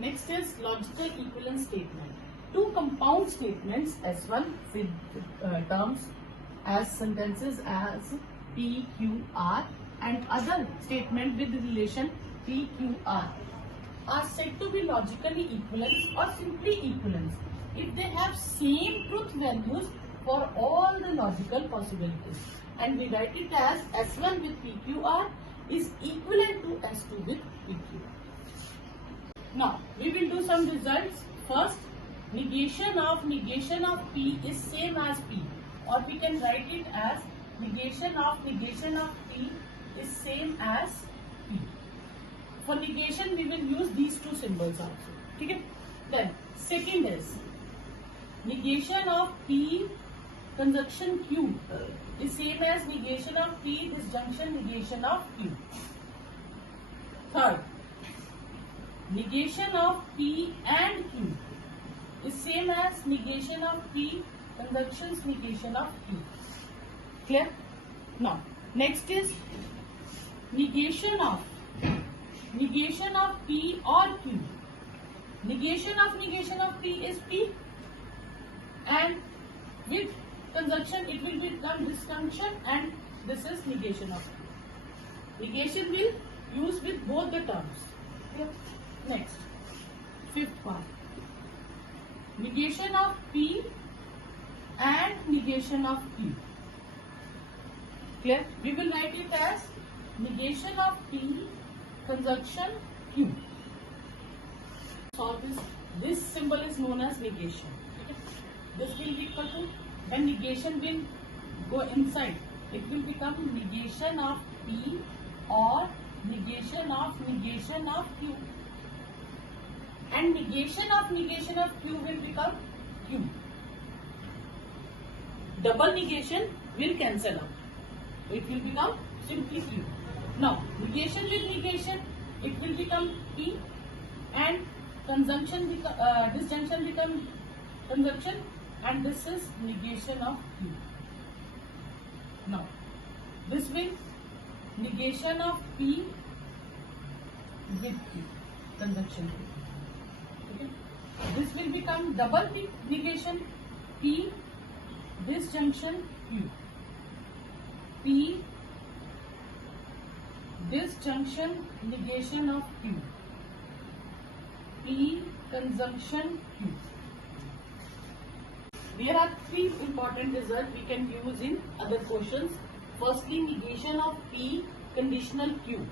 Next is logical equivalence statement. Two compound statements S1 with terms as sentences as P, Q, R and other statement with relation P, Q, R are said to be logically equivalent or simply equivalent if they have same truth values for all the logical possibilities. And we write it as S1 with PQR is equivalent to S2 with PQ. Now, we will do some results. First, negation of P is same as P, or we can write it as negation of P is same as P. For negation, we will use these two symbols also. Okay? Then, second is negation of P conjunction Q is same as negation of P disjunction negation of Q. Third, negation of P and Q is same as negation of P conjunctions negation of Q. Clear? Now, next is negation of P or Q. Negation of P is P, and with conjunction it will become disjunction, and this is negation of P. Negation will use with both the terms. Okay. Next, fifth part. Negation of P and negation of Q. Clear? We will write it as negation of P conjunction Q. Solve this. This symbol is known as negation. Okay. This will be equal to, when negation will go inside, it will become negation of P or negation of Q. And negation of Q will become Q. Double negation will cancel out. It will become simply Q. Now, negation with negation, it will become P, and disjunction become conjunction, and this is negation of Q. Now, this will negation of P with Q, conjunction Q. Okay. This will become double negation P disjunction Q. P disjunction negation of Q. P conjunction Q. There are three important results we can use in other questions. Firstly, negation of P conditional Q.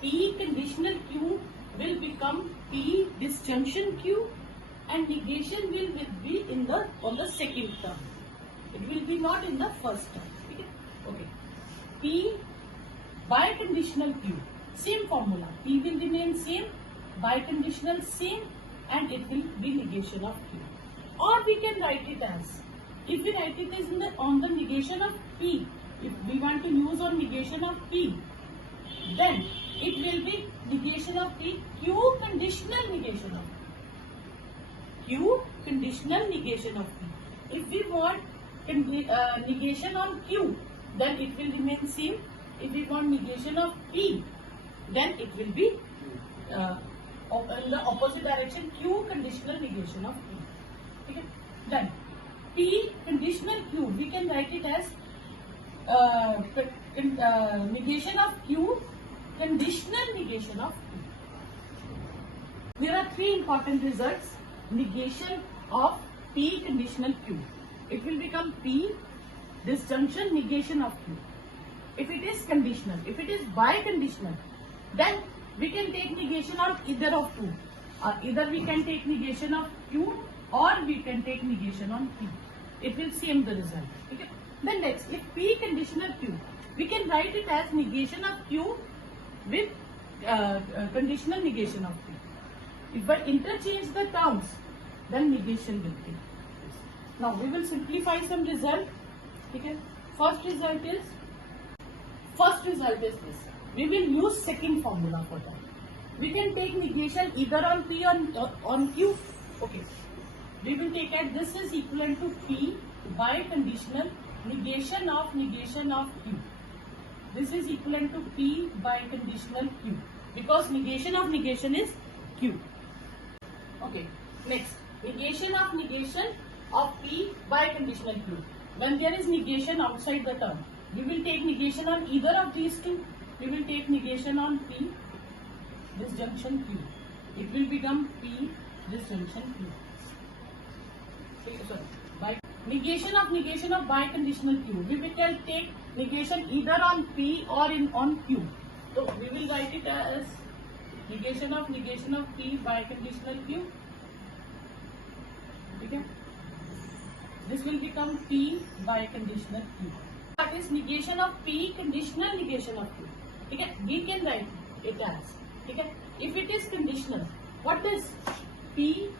P conditional Q will become P disjunction Q, and negation will be on the second term. It will be not in the first term. Okay. P biconditional Q. Same formula. P will remain same, biconditional same, and it will be negation of Q. Or we can write it as, if we write it as on the negation of P, if we want to use on negation of P, then it will be negation of P, Q conditional negation of P. Q conditional negation of P. If we want negation on Q, then it will remain same. If we want negation of P, then it will be in the opposite direction, Q conditional negation of P. Okay. Then P conditional Q, we can write it as negation of Q conditional negation of P. There are three important results. Negation of P conditional Q. It will become P disjunction negation of Q. If it is conditional, if it is biconditional, then we can take negation of either of two. Either we can take negation of Q or we can take negation on P. It will same the result. Okay. Then next, if P conditional Q, we can write it as negation of Q with conditional negation of P. If I interchange the terms, then negation will be. Now we will simplify some result. Okay. First result is this. We will use second formula for that. We can take negation either on P or on Q. Okay. We will take as this is equivalent to P biconditional negation of Q. This is equivalent to P biconditional Q, because negation of negation is Q. biconditional Q. When there is negation outside the term, we will take negation on either of these two. We will take negation on P disjunction Q. It will become P disjunction Q. Okay, sorry. Negation of biconditional Q. We will take negation either on P or on Q. So we will write it as negation of P biconditional Q. Okay. This will become P biconditional Q. That is negation of P conditional negation of Q. Okay. We can write it as. Okay. If it is conditional, what is P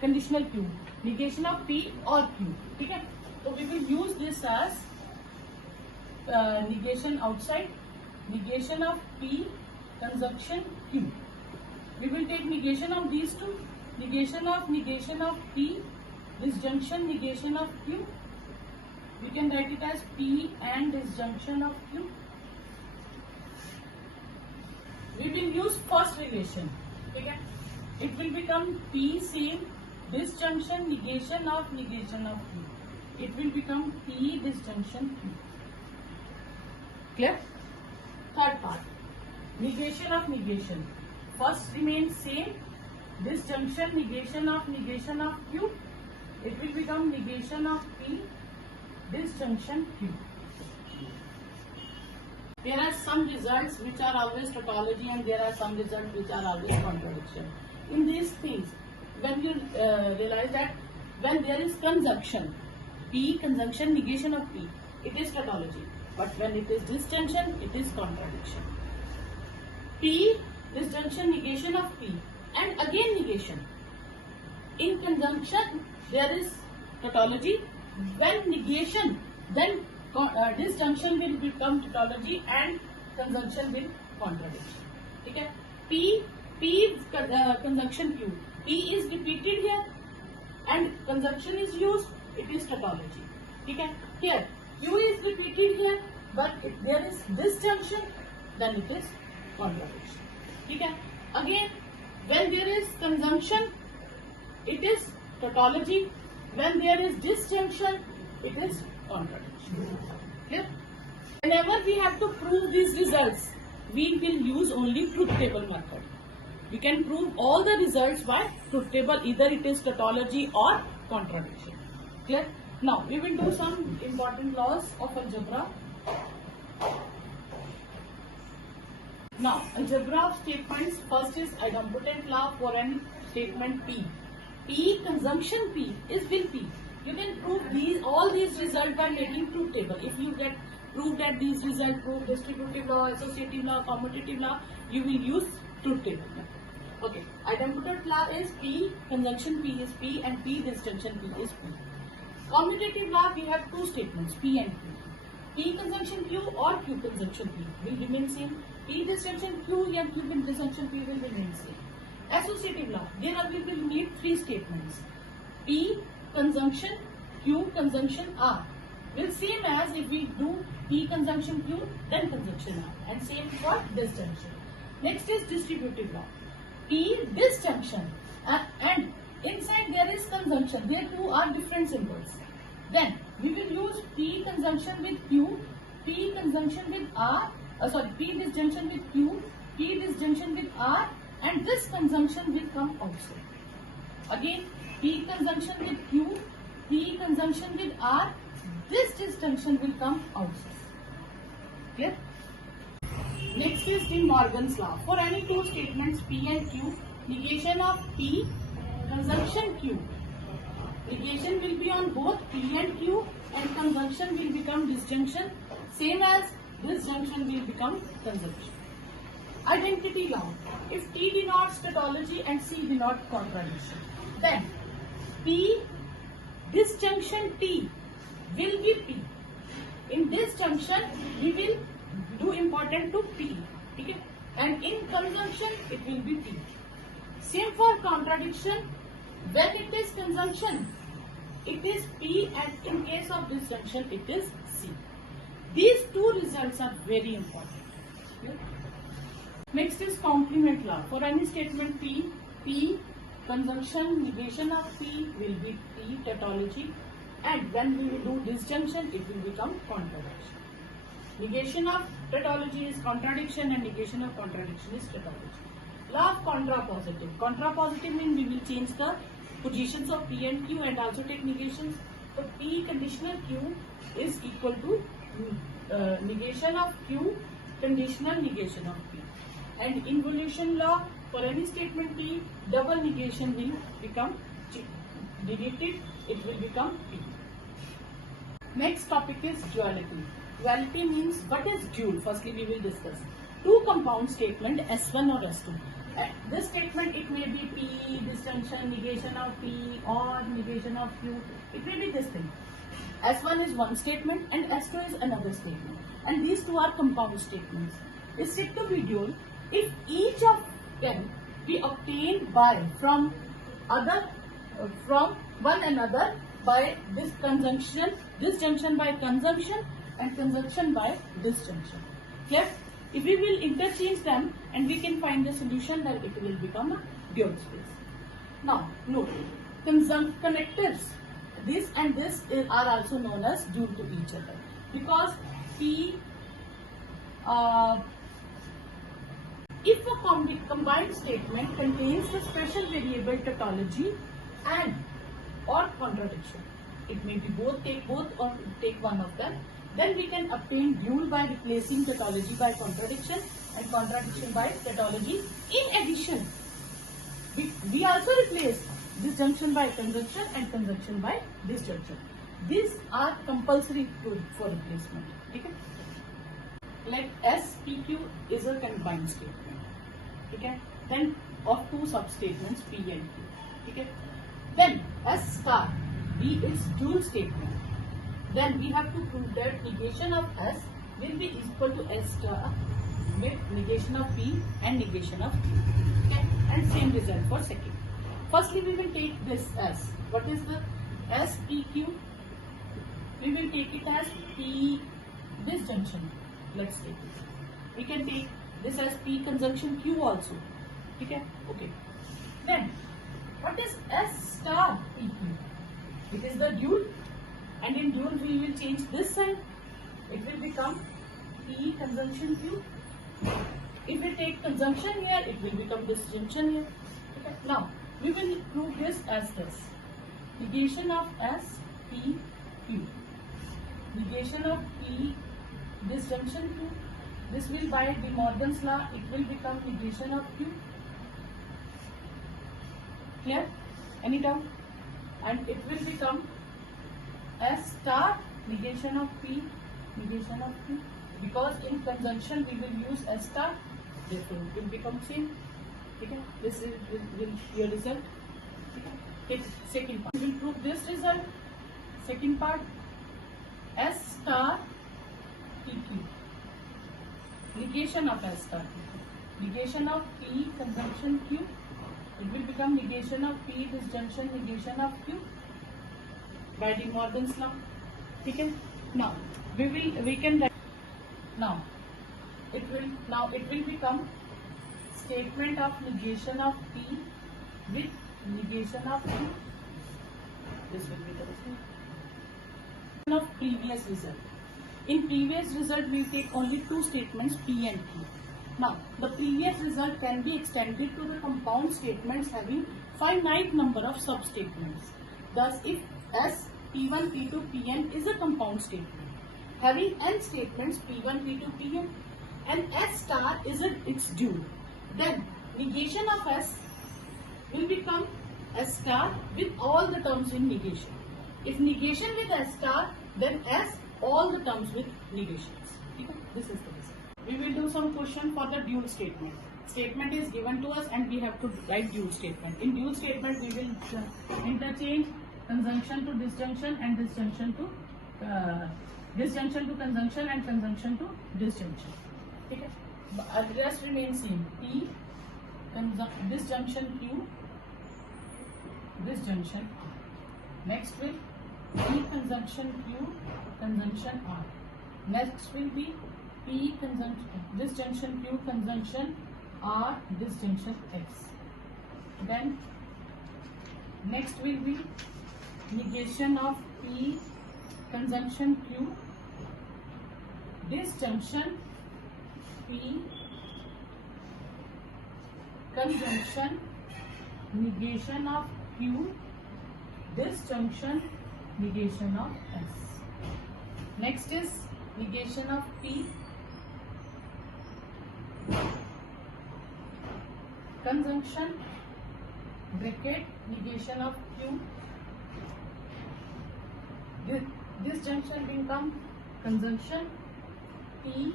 conditional Q? Negation of P or Q. Okay. So we will use this as negation outside, negation of P conjunction Q. We will take negation of these two, negation of P disjunction negation of Q. We can write it as P and disjunction of Q. We will use first relation. Okay. It will become P same disjunction negation of Q. It will become P disjunction Q. Clear? Third part. Negation of negation. First remains same. Disjunction negation of Q. It will become negation of P disjunction Q. There are some results which are always tautology and there are some results which are always contradiction. In these things, when you realize that when there is conjunction, P conjunction negation of P, it is tautology. But when it is disjunction, it is contradiction. P disjunction negation of P and again negation. In conjunction, there is tautology. When negation, then disjunction will become tautology and conjunction will contradiction. Okay? P conjunction Q. P is repeated here and conjunction is used, it is tautology. Okay? Here, Q is repeated here, but if there is disjunction, then it is contradiction. Okay? Again, when there is conjunction, it is tautology. When there is disjunction, it is contradiction. Clear? Whenever we have to prove these results, we will use only truth table method. We can prove all the results by truth table, either it is tautology or contradiction. Clear? Now, we will do some important laws of algebra. Now, algebra of statements. First is idempotent law for any statement P. P conjunction P is with P. You can prove all these results by making truth table. If you get proved that these results prove distributive law, associative law, commutative law, you will use truth table. Okay, idempotent law is P conjunction P is P and P disjunction P is P. Commutative law, we have two statements P and Q. P conjunction Q or Q conjunction P will remain same. P disjunction Q and Q disjunction P will remain same. Associative law, there will need three statements. P conjunction Q conjunction R will same as if we do P conjunction Q then conjunction R, and same for disjunction. Next is distributive law. P disjunction and inside there is conjunction. There two are different symbols. Then we will use P conjunction with Q, P conjunction with R, P disjunction with Q, P disjunction with R, and this conjunction will come also. Again, P conjunction with Q, P conjunction with R, this disjunction will come also. Clear? Next is De Morgan's law. For any two statements P and Q, negation of P conjunction Q. Negation will be on both P and Q and conjunction will become disjunction, same as disjunction will become conjunction. Identity law. If T denotes tautology and C denotes contradiction, then P disjunction T will be P. In disjunction, we will do important to P. Okay? And in conjunction, it will be T. Same for contradiction. When it is conjunction, it is P, and in case of disjunction, it is C. These two results are very important. Okay? Next is complement law. For any statement P conjunction negation of P will be P tautology. and when we will do disjunction, it will become contradiction. Negation of tautology is contradiction and negation of contradiction is tautology. Law of contrapositive. Contrapositive means we will change the positions of P and Q and also take negations. So P conditional Q is equal to negation of Q conditional negation of P. And involution law, for any statement P, double negation will become deleted, it will become P. Next topic is duality. Duality means what is dual? Firstly we will discuss. Two compound statement S1 or S2. This statement it may be P, disjunction, negation of P or negation of Q. It may be this thing. S1 is one statement and S2 is another statement. And these two are compound statements. Is said to be dual if each of them be obtained by from one another by this conjunction, disjunction by consumption and conjunction by disjunction. Clear? If we will interchange them and we can find the solution, then it will become a dual space. Now note, connectors, this and this are also known as dual to each other because P if a combined statement contains the special variable tautology and or contradiction, it may be both, take both or take one of them, then we can obtain dual by replacing tautology by contradiction and contradiction by tautology. In addition, we also replace disjunction by conjunction and conjunction by disjunction. These are compulsory for replacement. Okay? Like SPQ is a combined statement. Okay? Then of two substatements P and Q. Okay? Then S star, B is dual statement. Then we have to prove that negation of S will be equal to S star with negation of P and negation of Q. Okay? And same result for second. Firstly, we will take this as, what is the SPQ? We will take it as P disjunction. Let's take it. We can take this as P conjunction Q also. Okay? Okay. Then, what is S star PQ? It is the dual, and in dual we will change this sign. It will become P conjunction Q. If we take conjunction here, it will become disjunction here. Okay. Now, we will prove this as this. Negation of S, P, Q. Negation of P, disjunction Q. This will by De Morgan's law, it will become negation of Q. Clear? Any doubt? And it will become S star negation of P, negation of Q. Because in conjunction we will use S star, therefore it will become same. Okay? This is your result. Okay? Second part. We will prove this result. Second part, S star PQ. Negation of S star PQ. Negation of P conjunction Q. It will become negation of P disjunction negation of Q by De Morgan's law. Okay? Now we can write. Now it will become statement of negation of P with negation of Q. This will be the result of previous result. In previous result we take only two statements P and Q. Now the previous result can be extended to the compound statements having finite number of substatements. Thus if S, P1, P2, Pn is a compound statement having n statements P1, P2, Pn and S star is its dual, then negation of S will become S star with all the terms in negation. If negation with S star, then S all the terms with negations. Okay? This is the result. We will do some question for the dual statement. Statement is given to us and we have to write dual statement. In dual statement we will interchange conjunction to disjunction and disjunction to conjunction and conjunction to disjunction. Okay? But the rest remains same. P disjunction Q, disjunction. Next will P conjunction Q, conjunction R. Next will be P disjunction Q, conjunction R, disjunction X. Then next will be negation of P, conjunction Q, disjunction P, conjunction negation of Q, disjunction negation of S. Next is negation of P, conjunction bracket negation of Q, disjunction become conjunction P,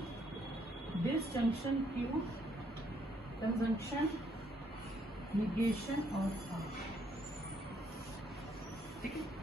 disjunction Q, conjunction negation of R. ठीक है.